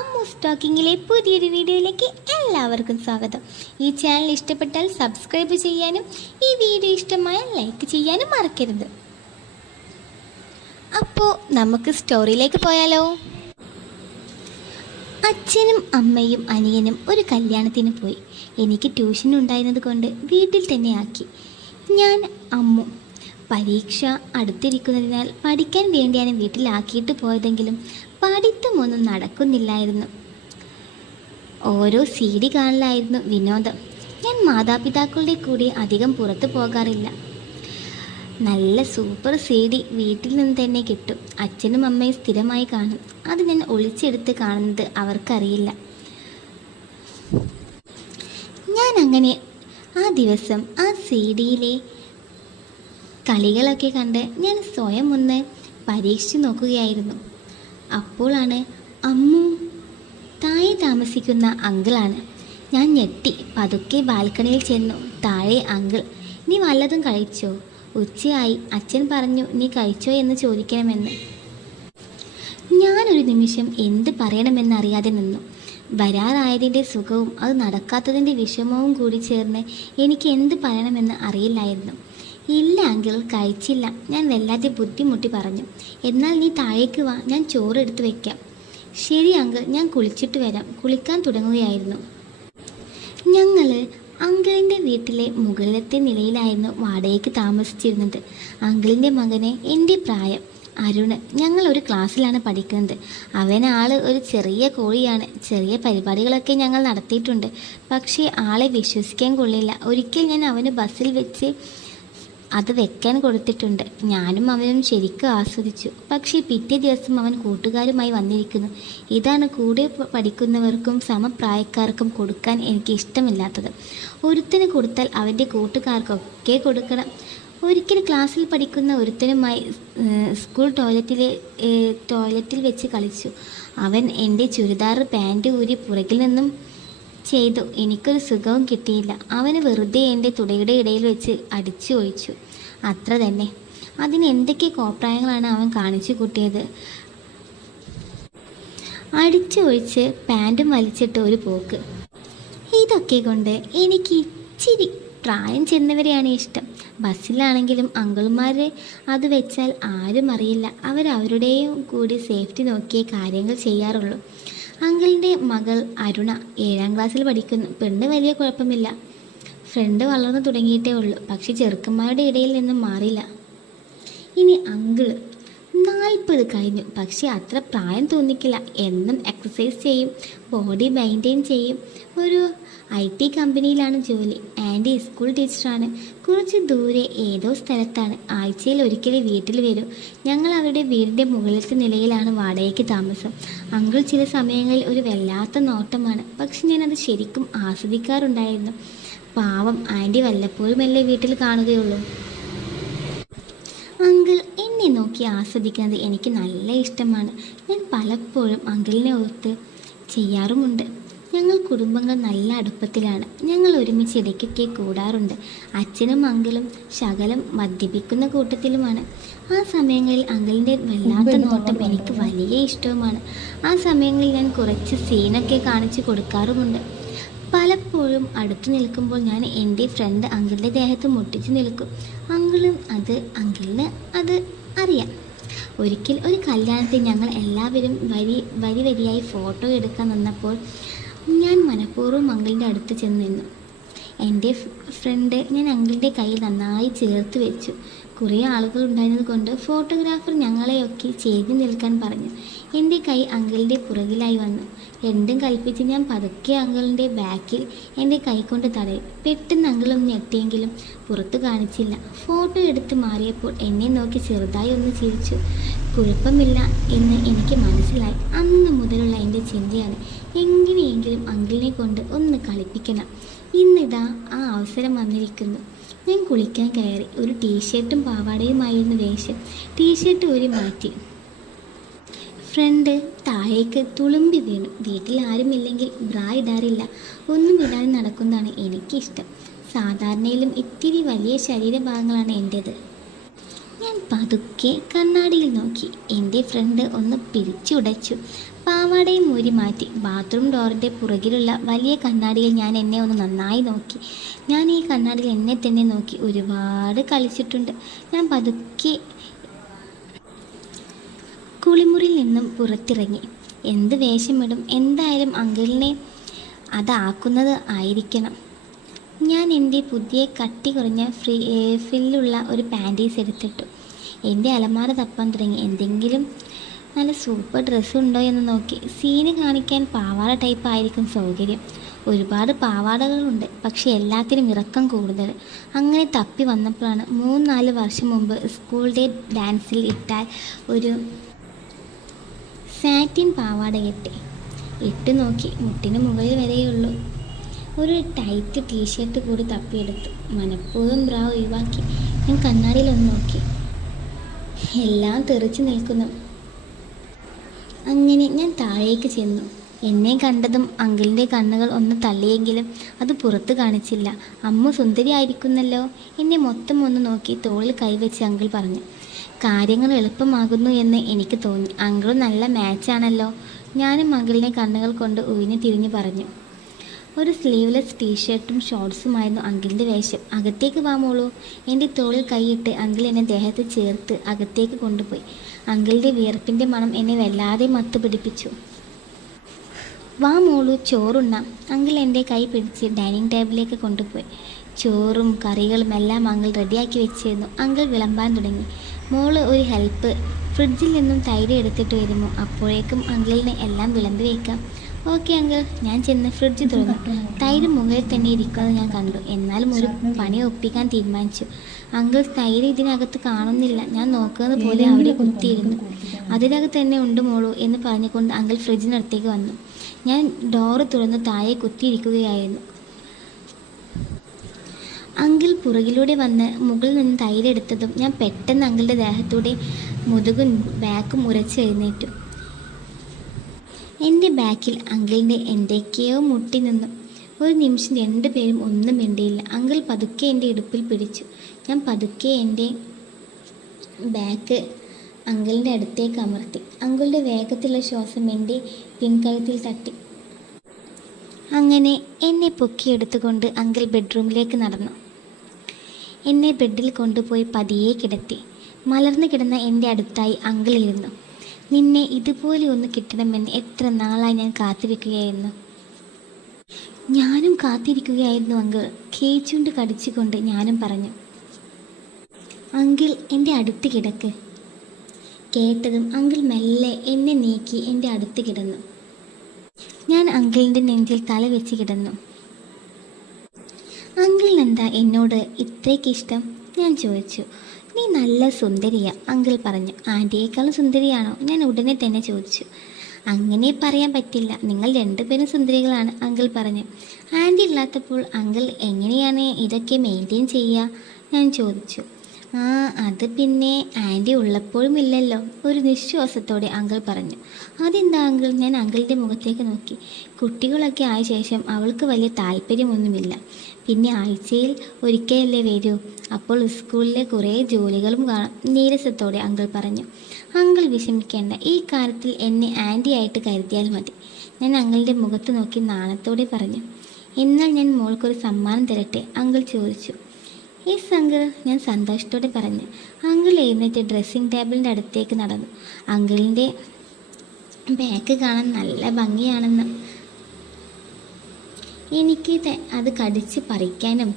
അമ്മൂസ് ടോക്കിങ്ങിലെ പുതിയൊരു വീഡിയോയിലേക്ക് എല്ലാവർക്കും സ്വാഗതം. ഈ ചാനൽ ഇഷ്ടപ്പെട്ടാൽ സബ്സ്ക്രൈബ് ചെയ്യാനും ഈ വീഡിയോ ഇഷ്ടമായാൽ ലൈക്ക് ചെയ്യാനും മറക്കരുത്. അപ്പോൾ നമുക്ക് സ്റ്റോറിയിലേക്ക് പോയാലോ? അച്ഛനും അമ്മയും അനിയനും ഒരു കല്യാണത്തിന് പോയി. എനിക്ക് ട്യൂഷൻ ഉണ്ടായിരുന്നത് കൊണ്ട് വീട്ടിൽ തന്നെ ആക്കി. ഞാൻ അമ്മു. പരീക്ഷ അടുത്തിരിക്കുന്നതിനാൽ പഠിക്കാൻ വേണ്ടിയാണ് വീട്ടിലാക്കിയിട്ട് പോയതെങ്കിലും പഠിത്തമൊന്നും നടക്കുന്നില്ലായിരുന്നു. ഓരോ സി ഡി കാണലായിരുന്നു വിനോദം. ഞാൻ മാതാപിതാക്കളുടെ കൂടി അധികം പുറത്തു പോകാറില്ല. നല്ല സൂപ്പർ സി ഡി വീട്ടിൽ നിന്ന് തന്നെ കിട്ടും. അച്ഛനും അമ്മയും സ്ഥിരമായി കാണും. അത് ഞാൻ ഒളിച്ചെടുത്ത് കാണുന്നത് അവർക്കറിയില്ല. ഞാൻ അങ്ങനെ ആ ദിവസം ആ സി ഡിയിലെ കളികളൊക്കെ കണ്ട് ഞാൻ സ്വയം ഒന്ന് പരീക്ഷിച്ചു നോക്കുകയായിരുന്നു. അപ്പോഴാണ് അമ്മു താഴെ താമസിക്കുന്ന അങ്കിളാണ്. ഞാൻ ഞെട്ടി. പതുക്കെ ബാൽക്കണിയിൽ ചെന്നു. താഴെ അങ്കിൾ നീ വല്ലതും കഴിച്ചോ? ഉച്ചയായി. അച്ഛൻ പറഞ്ഞു നീ കഴിച്ചോ എന്ന് ചോദിക്കണമെന്ന്. ഞാനൊരു നിമിഷം എന്ത് പറയണമെന്നറിയാതെ നിന്നു. വരാറായതിന്റെ സുഖവും അത് നടക്കാത്തതിന്റെ വിഷമവും കൂടി ചേർന്ന് എനിക്ക് എന്ത് പറയണമെന്ന് അറിയില്ലായിരുന്നു. ഇല്ല അങ്കിൾ കഴിച്ചില്ല. ഞാൻ വല്ലാതെ ബുദ്ധിമുട്ടി പറഞ്ഞു. എന്നാൽ നീ താഴേക്ക് വാ ഞാൻ ചോറ് എടുത്ത് വെക്കാം. ശരി അങ്കിൾ ഞാൻ കുളിച്ചിട്ട് വരാം. കുളിക്കാൻ തുടങ്ങുകയായിരുന്നു. ഞങ്ങൾ അങ്കിളിന്റെ വീട്ടിലെ മുകളിലത്തെ നിലയിലായിരുന്നു വാടകയ്ക്ക് താമസിച്ചിരുന്നത്. അങ്കിളിന്റെ മകനെ എന്റെ പ്രായം. അരുണ് ഞങ്ങൾ ഒരു ക്ലാസ്സിലാണ് പഠിക്കുന്നത്. അവനാൾ ഒരു ചെറിയ കോഴിയാണ്. ചെറിയ പരിപാടികളൊക്കെ ഞങ്ങൾ നടത്തിയിട്ടുണ്ട്. പക്ഷേ ആളെ വിശ്വസിക്കാൻ കൊള്ളില്ല. ഒരിക്കൽ ഞാൻ അവന് ബസ്സിൽ വെച്ച് അത് വെക്കാൻ കൊടുത്തിട്ടുണ്ട്. ഞാനും അവനും ശരിക്കും ആസ്വദിച്ചു. പക്ഷേ പിറ്റേ ദിവസം അവൻ കൂട്ടുകാരുമായി വന്നിരിക്കുന്നു. ഇതാണ് കൂടെ പഠിക്കുന്നവർക്കും സമപ്രായക്കാർക്കും കൊടുക്കാൻ എനിക്ക് ഇഷ്ടമില്ലാത്തത്. ഒരുത്തിന് കൊടുത്താൽ അവന്റെ കൂട്ടുകാർക്കൊക്കെ കൊടുക്കണം. ഒരിക്കൽ ക്ലാസ്സിൽ പഠിക്കുന്ന ഒരുത്തനുമായി സ്കൂൾ ടോയ്ലറ്റിലെ ടോയ്ലറ്റിൽ വെച്ച് കളിച്ചു. അവൻ എന്റെ ചുരിദാർ പാന്റ് ഊരി പുറകിൽ നിന്നും ചെയ്തു. എനിക്കൊരു സുഖവും കിട്ടിയില്ല. അവന് വെറുതെ എന്റെ തുടയുടെ ഇടയിൽ വെച്ച് അടിച്ചു ഒഴിച്ചു. അത്ര തന്നെ. അതിന് എന്തൊക്കെ കോപ്രായങ്ങളാണ് അവൻ കാണിച്ചു കൂട്ടിയത്? അടിച്ചു ഒഴിച്ച് പാന്റും വലിച്ചിട്ട് ഒരു പോക്ക്. ഇതൊക്കെ കൊണ്ട് എനിക്ക് ഇച്ചിരി പ്രായം ചെന്നവരെയാണ് ഇഷ്ടം. ബസ്സിലാണെങ്കിലും അങ്കിൾമാരെ അത് വെച്ചാൽ ആരും അറിയില്ല. അവരവരുടെയും കൂടി സേഫ്റ്റി നോക്കിയേ കാര്യങ്ങൾ ചെയ്യാറുള്ളൂ. അങ്കിളിന്റെ മകൾ അരുണ ഏഴാം ക്ലാസ്സിൽ പഠിക്കുന്നു. പെണ്ണ് വലിയ കുഴപ്പമില്ല. ഫ്രണ്ട് വളർന്നു തുടങ്ങിയിട്ടേ ഉള്ളൂ. പക്ഷെ ചെറുക്കന്മാരുടെ ഇടയിൽ നിന്നും മാറില്ല. ഇനി അങ്കിൾ നാൽപ്പത് കഴിഞ്ഞു. പക്ഷേ അത്ര പ്രായം തോന്നിക്കില്ല. എന്നും എക്സസൈസ് ചെയ്യും. ബോഡി മെയിന്റെയിൻ ചെയ്യും. ഒരു ഐ ടി കമ്പനിയിലാണ് ജോലി. ആന്റി സ്കൂൾ ടീച്ചറാണ് കുറച്ച് ദൂരെ ഏതോ സ്ഥലത്താണ്. ആഴ്ചയിൽ ഒരിക്കൽ വീട്ടിൽ വരും. ഞങ്ങൾ അവരുടെ വീടിന്റെ മുകളിലത്തെ നിലയിലാണ് വാടകയ്ക്ക് താമസം. അങ്കിൾ ചില സമയങ്ങളിൽ ഒരു വല്ലാത്ത നോട്ടമാണ്. പക്ഷെ ഞാനത് ശരിക്കും ആസ്വദിക്കാറുണ്ടായിരുന്നു. പാവം ആന്റി വല്ലപ്പോഴുമല്ലേ വീട്ടിൽ കാണുകയുള്ളൂ. നോക്കി ആസ്വദിക്കുന്നത് എനിക്ക് നല്ല ഇഷ്ടമാണ്. ഞാൻ പലപ്പോഴും അങ്കിളിനെ ഓർത്ത് ചെയ്യാറുമുണ്ട്. ഞങ്ങൾ കുടുംബങ്ങൾ നല്ല അടുപ്പത്തിലാണ്. ഞങ്ങൾ ഒരുമിച്ച് ഇടയ്ക്കൊക്കെ കൂടാറുണ്ട്. അച്ഛനും അങ്കിളും ശകലം മദ്യപിക്കുന്ന കൂട്ടത്തിലുമാണ്. ആ സമയങ്ങളിൽ അങ്കിളിന്റെ വല്ലാത്ത നോട്ടം എനിക്ക് വലിയ ഇഷ്ടവുമാണ്. ആ സമയങ്ങളിൽ ഞാൻ കുറച്ച് സീനൊക്കെ കാണിച്ചു കൊടുക്കാറുമുണ്ട്. പലപ്പോഴും അടുത്ത് നിൽക്കുമ്പോൾ ഞാൻ എന്റെ ഫ്രണ്ട് അങ്കിളിന്റെ ദേഹത്ത് മുട്ടിച്ച് നിൽക്കും. അങ്കിളും അത് അങ്കിളിന് അത് അറിയാം. ഒരിക്കൽ ഒരു കല്യാണത്തിൽ ഞങ്ങൾ എല്ലാവരും വരി വരി വരിയായി ഫോട്ടോ എടുക്കാൻ നിന്നപ്പോൾ ഞാൻ മനഃപൂർവം അങ്കിളിന്റെ അടുത്ത് ചെന്ന് നിന്നു. എന്റെ ഫ്രണ്ട് ഞാൻ അങ്കിളിന്റെ കയ്യിൽ നന്നായി ചേർത്ത് വെച്ചു. കുറേ ആളുകൾ ഉണ്ടായിരുന്നത് കൊണ്ട് ഫോട്ടോഗ്രാഫർ ഞങ്ങളെയൊക്കെ ചേരി നിൽക്കാൻ പറഞ്ഞു. എന്റെ കൈ അങ്കിളിന്റെ പുറകിലായി വന്നു. രണ്ടും കൽപ്പിച്ച് ഞാൻ പതുക്കെ അങ്കിളിന്റെ ബാക്കിൽ എന്റെ കൈ കൊണ്ട് തടയും പെട്ടെന്ന് അങ്കിളും ഞെട്ടിയെങ്കിലും പുറത്തു കാണിച്ചില്ല. ഫോട്ടോ എടുത്ത് മാറിയപ്പോൾ എന്നെ നോക്കി ചെറുതായി ഒന്ന് ചിരിച്ചു. കുഴപ്പമില്ല എന്ന് എനിക്ക് മനസ്സിലായി. അന്ന് മുതലുള്ള എന്റെ ചിന്തയാണ് എങ്ങനെയെങ്കിലും അങ്കിളിനെ കൊണ്ട് ഒന്ന് കളിപ്പിക്കണം. ഇന്നിതാ ആ അവസരം വന്നിരിക്കുന്നു. ഞാൻ കുളിക്കാൻ കയറി. ഒരു ടീഷർട്ടും പാവാടയുമായിരുന്നു വേഷം. ടീഷർട്ട് ഒരു മാറ്റി. ഫ്രണ്ട് താഴേക്ക് തുളുമ്പി വീണു. വീട്ടിൽ ആരുമില്ലെങ്കിൽ ബ്രാ ഇടാറില്ല. ഒന്നും ഇടാതെ നടക്കുന്നതാണ് എനിക്കിഷ്ടം. സാധാരണയിലും ഇത്തിരി വലിയ ശരീരഭാഗങ്ങളാണ് എന്റേത് ഞാൻ പതുക്കെ കണ്ണാടിയിൽ നോക്കി. എന്റെ ഫ്രണ്ട് ഒന്ന് പിരിച്ചുടച്ചു. പാവാടയും മൂരി മാറ്റി. ബാത്റൂം ഡോറിന്റെ പുറകിലുള്ള വലിയ കണ്ണാടിയിൽ ഞാൻ എന്നെ ഒന്ന് നന്നായി നോക്കി. ഞാൻ ഈ കണ്ണാടിയിൽ എന്നെ തന്നെ നോക്കി. ഒരുപാട് കളിച്ചിട്ടുണ്ട്. ഞാൻ പതുക്കെ കുളിമുറിയിൽ നിന്നും പുറത്തിറങ്ങി. എന്ത് വേഷമിടും? എന്തായാലും അങ്കിളിനെ അതാക്കുന്നത് ആയിരിക്കണം. ഞാൻ എന്റെ പുതിയ കട്ടി കുറഞ്ഞ ഫ്രീ ഫില്ലുള്ള ഒരു പാന്റീസ് എടുത്തിട്ടു. എന്റെ അലമാര തപ്പാൻ തുടങ്ങി. എന്തെങ്കിലും നല്ല സൂപ്പർ ഡ്രസ്സ് ഉണ്ടോ എന്ന് നോക്കി. സീന് കാണിക്കാൻ പാവാട ടൈപ്പ് ആയിരിക്കും സൗകര്യം. ഒരുപാട് പാവാടകളുണ്ട് പക്ഷേ എല്ലാത്തിനും ഇറക്കം കൂടുതൽ. അങ്ങനെ തപ്പി വന്നപ്പോഴാണ് മൂന്ന് നാല് വർഷം മുമ്പ് സ്കൂൾ ഡേ ഡാൻസിൽ ഇട്ടാൽ ഒരു സാറ്റിൻ പാവാട കെട്ടി. ഇട്ട് നോക്കി മുട്ടിന് മുകളിൽ വരെയുള്ളൂ ഒരു ടൈറ്റ് ടീഷർട്ട് കൂടി തപ്പിയെടുത്തു. മനഃപൂർവം ബ്രാ ഒഴിവാക്കി. ഞാൻ കണ്ണാടിയിൽ ഒന്ന് നോക്കി. എല്ലാം തെറിച്ചു നിൽക്കുന്നു. അങ്ങനെ ഞാൻ താഴേക്ക് ചെന്നു. എന്നെ കണ്ടതും അങ്കിളിന്റെ കണ്ണുകൾ ഒന്ന് തള്ളിയെങ്കിലും അത് പുറത്ത് കാണിച്ചില്ല. അമ്മ സുന്ദരി ആയിരിക്കുന്നല്ലോ എന്നെ മൊത്തം ഒന്ന് നോക്കി തോളിൽ കൈവച്ച് അങ്കിൾ പറഞ്ഞു. കാര്യങ്ങൾ എളുപ്പമാകുന്നു എന്ന് എനിക്ക് തോന്നി. അങ്കിളും നല്ല മാച്ചാണല്ലോ ഞാനും അങ്കിളിനെ കണ്ണുകൾ കൊണ്ട് ഉയിഞ്ഞു തിരിഞ്ഞു പറഞ്ഞു. ഒരു സ്ലീവ്ലെസ് ടീഷർട്ടും ഷോർട്സുമായിരുന്നു അങ്കിളിന്റെ വേഷം. അകത്തേക്ക് വാമോളൂ എന്റെ തോളിൽ കൈയിട്ട് അങ്കിൾ എന്നെ ദേഹത്ത് ചേർത്ത് അകത്തേക്ക് കൊണ്ടുപോയി. അങ്കിളിന്റെ വിയർപ്പിന്റെ മണം എന്നെ വല്ലാതെ മത്ത് പിടിപ്പിച്ചു വാ മോളു ചോറുണ്ണാം. അങ്കിൾ എന്റെ കൈ പിടിച്ച് ഡൈനിങ് ടേബിളിലേക്ക് കൊണ്ടുപോയി. ചോറും കറികളും എല്ലാം അങ്കിൾ റെഡിയാക്കി വെച്ചിരുന്നു. അങ്കിൾ വിളമ്പാൻ തുടങ്ങി. മോൾ ഒരു ഹെൽപ്പ്. ഫ്രിഡ്ജിൽ നിന്നും തൈര് എടുത്തിട്ട് വരുമോ അപ്പോഴേക്കും അങ്കിളിന് എല്ലാം വിളമ്പി വയ്ക്കാം ഓക്കെ അങ്കിൾ. ഞാൻ ചെന്ന് ഫ്രിഡ്ജ് തുറന്നു. തൈര് മുകളിൽ തന്നെ ഇരിക്കുന്നത് ഞാൻ കണ്ടു. എന്നാലും ഒരു പണി ഒപ്പിക്കാൻ തീരുമാനിച്ചു. അങ്കിൾ തൈര് ഇതിനകത്ത് കാണുന്നില്ല. ഞാൻ നോക്കുന്നത് പോലെ അവിടെ കുത്തിയിരുന്നു. അതിനകത്ത് തന്നെ ഉണ്ട് മോളൂ എന്ന് പറഞ്ഞുകൊണ്ട് അങ്കിൾ ഫ്രിഡ്ജിനടുത്തേക്ക് വന്നു. ഞാൻ ഡോറ് തുറന്ന് താഴെ കുത്തിയിരിക്കുകയായിരുന്നു. അങ്കിൾ പുറകിലൂടെ വന്ന് മുകളിൽ നിന്ന് തൈരെടുത്തതും ഞാൻ പെട്ടെന്ന് അങ്കിളുടെ ദേഹത്തൂടെ മുതുകും ബാക്കും ഉരച്ച് എഴുന്നേറ്റു. എന്റെ ബാക്കിൽ അങ്കിളിന്റെ എന്തൊക്കെയോ മുട്ടി നിന്നു. ഒരു നിമിഷം രണ്ടുപേരും ഒന്നും മിണ്ടിയില്ല. അങ്കിൾ പതുക്കെ എന്റെ ഇടുപ്പിൽ പിടിച്ചു. ഞാൻ പതുക്കെ എന്റെ ബാക്ക് അങ്കിളിന്റെ അടുത്തേക്ക് അമർത്തി. അങ്കിളുടെ വേഗത്തിലുള്ള ശ്വാസം എന്റെ പിൻകഴുത്തിൽ തട്ടി. അങ്ങനെ എന്നെ പൊക്കിയെടുത്തുകൊണ്ട് അങ്കിൾ ബെഡ്റൂമിലേക്ക് നടന്നു. എന്നെ ബെഡിൽ കൊണ്ടുപോയി പതിയെ കിടത്തി. മലർന്നു കിടന്ന എന്റെ അടുത്തായി അങ്കിൾ ഇരുന്നു നിന്നെ ഇതുപോലെ ഒന്ന് കിട്ടണമെന്ന് എത്ര നാളായി ഞാൻ കാത്തിരിക്കുകയായിരുന്നു. ഞാനും കാത്തിരിക്കുകയായിരുന്നു അങ്കിൾ കേച്ചുകൊണ്ട് കടിച്ചുകൊണ്ട് ഞാനും പറഞ്ഞു. അങ്കിൾ എന്റെ അടുത്ത് കിടക്ക്. കേട്ടതും അങ്കിൾ മെല്ലെ എന്നെ നീക്കി എന്റെ അടുത്ത് കിടന്നു. ഞാൻ അങ്കിളിന്റെ നെഞ്ചിൽ തല വെച്ച് കിടന്നു. അങ്കിളിനെന്താ എന്നോട് ഇത്രയ്ക്ക് ഇഷ്ടം? ഞാൻ ചോദിച്ചു. നീ നല്ല സുന്ദരിയാ അങ്കിൾ പറഞ്ഞു. ആന്റിയേക്കാളും സുന്ദരിയാണോ? ഞാൻ ഉടനെ തന്നെ ചോദിച്ചു. അങ്ങനെ പറയാൻ പറ്റില്ല. നിങ്ങൾ രണ്ടുപേരും സുന്ദരികളാണ് അങ്കിൾ പറഞ്ഞു. ആന്റി ഇല്ലാത്തപ്പോൾ അങ്കിൾ എങ്ങനെയാണ് ഇതൊക്കെ മെയിന്റെയിൻ ചെയ്യുക ഞാൻ ചോദിച്ചു. ആ അത് പിന്നെ ആന്റി ഉള്ളപ്പോഴും ഇല്ലല്ലോ. ഒരു നിശ്വാസത്തോടെ അങ്കിൾ പറഞ്ഞു. അതെന്താ അങ്കിൾ? ഞാൻ അങ്കിളിന്റെ മുഖത്തേക്ക് നോക്കി. കുട്ടികളൊക്കെ ആയ ശേഷം അവൾക്ക് വലിയ താല്പര്യമൊന്നുമില്ല. പിന്നെ ആഴ്ചയിൽ ഒരിക്കലല്ലേ വരൂ. അപ്പോൾ സ്കൂളിലെ കുറേ ജോലികളും കാണാം നീരസത്തോടെ അങ്കിൾ പറഞ്ഞു. അങ്കിൾ വിഷമിക്കേണ്ട. ഈ കാര്യത്തിൽ എന്നെ ആന്റി ആയിട്ട് കരുതിയാൽ മതി ഞാൻ അങ്കിളിന്റെ മുഖത്ത് നോക്കി നാണത്തോടെ പറഞ്ഞു. എന്നാൽ ഞാൻ മോൾക്കൊരു സമ്മാനം തരട്ടെ? അങ്കിൾ ചോദിച്ചു. യെസ് അങ്കിൾ ഞാൻ സന്തോഷത്തോടെ പറഞ്ഞു. അങ്കിൾ എഴുന്നേറ്റ് ഡ്രസ്സിംഗ് ടേബിളിന്റെ അടുത്തേക്ക് നടന്നു. അങ്കിളിന്റെ ബാക്ക് കാണാൻ നല്ല ഭംഗിയാണെന്ന്. എനിക്ക് അത് കടിച്ച് പറിക്കാനും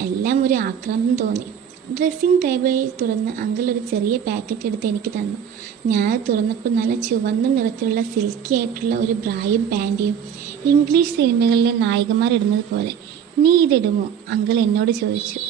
എല്ലാം ഒരു ആക്രമം തോന്നി. ഡ്രസ്സിംഗ് ടേബിളിൽ തുറന്ന് അങ്കിൾ ഒരു ചെറിയ പാക്കറ്റ് എടുത്ത് എനിക്ക് തന്നു. ഞാൻ തുറന്നപ്പോൾ നല്ല ചുവന്ന നിറത്തിലുള്ള സിൽക്കി ആയിട്ടുള്ള ഒരു ബ്രായും പാന്റിയും ഇംഗ്ലീഷ് സിനിമകളിലെ നായികമാർ ഇടുന്നത് പോലെ. നീ ഇതിടുമോ അങ്കിൾ എന്നോട് ചോദിച്ചു.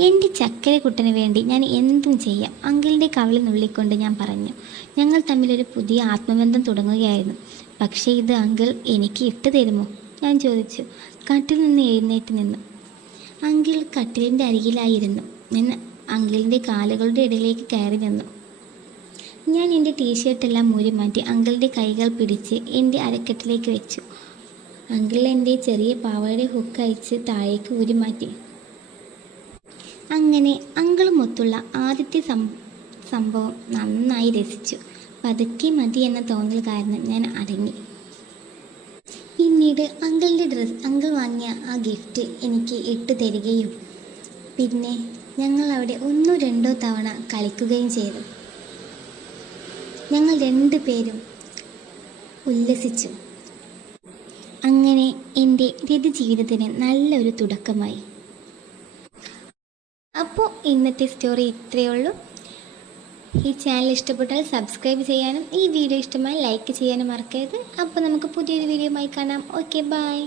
എന്റെ ചക്കരക്കുട്ടന് വേണ്ടി ഞാൻ എന്തും ചെയ്യാം. അങ്കിളിന്റെ കവിളിൽ നുള്ളിക്കൊണ്ട് ഞാൻ പറഞ്ഞു ഞങ്ങൾ തമ്മിലൊരു പുതിയ ആത്മബന്ധം തുടങ്ങുകയായിരുന്നു. പക്ഷേ ഇത് അങ്കിൾ എനിക്ക് ഇട്ട് തരുമോ? ഞാൻ ചോദിച്ചു. കട്ടിൽ നിന്ന് എഴുന്നേറ്റ് നിന്നു. അങ്കിൾ കട്ടിലിന്റെ അരികിലായിരുന്നു. ഞാൻ അങ്കിളിന്റെ കാലുകളുടെ ഇടയിലേക്ക് കയറി നിന്നു. ഞാൻ എന്റെ ടീഷർട്ടെല്ലാം മൂരി മാറ്റി അങ്കിളിന്റെ കൈകൾ പിടിച്ച് എന്റെ അരക്കെട്ടിലേക്ക് വെച്ചു. അങ്കിൾ എന്റെ ചെറിയ പാവയുടെ ഹുക്ക് അയച്ച് താഴേക്ക് ഊരി മാറ്റി. അങ്ങനെ അങ്കിളുമൊത്തുള്ള ആദ്യത്തെ സംഭവം നന്നായി രസിച്ചു. പതുക്കെ മതി എന്ന തോന്നൽ കാരണം ഞാൻ അടങ്ങി. പിന്നീട് അങ്കിളിന്റെ ഡ്രസ് അങ്കിൾ വാങ്ങിയ ആ ഗിഫ്റ്റ് എനിക്ക് ഇട്ട് തരികയും പിന്നെ ഞങ്ങൾ അവിടെ ഒന്നോ രണ്ടോ തവണ കളിക്കുകയും ചെയ്തു. ഞങ്ങൾ രണ്ടു പേരും ഉല്ലസിച്ചു. അങ്ങനെ എന്റെ രതി ജീവിതത്തിന് നല്ലൊരു തുടക്കമായി. ഇന്നത്തെ സ്റ്റോറി ഇത്രയേ ഉള്ളൂ. ഈ ചാനൽ ഇഷ്ടപ്പെട്ടാൽ സബ്സ്ക്രൈബ് ചെയ്യാനും ഈ വീഡിയോ ഇഷ്ടമായി ലൈക്ക് ചെയ്യാനും മറക്കരുത്. അപ്പോൾ നമുക്ക് പുതിയൊരു വീഡിയോയുമായി കാണാം. Okay bye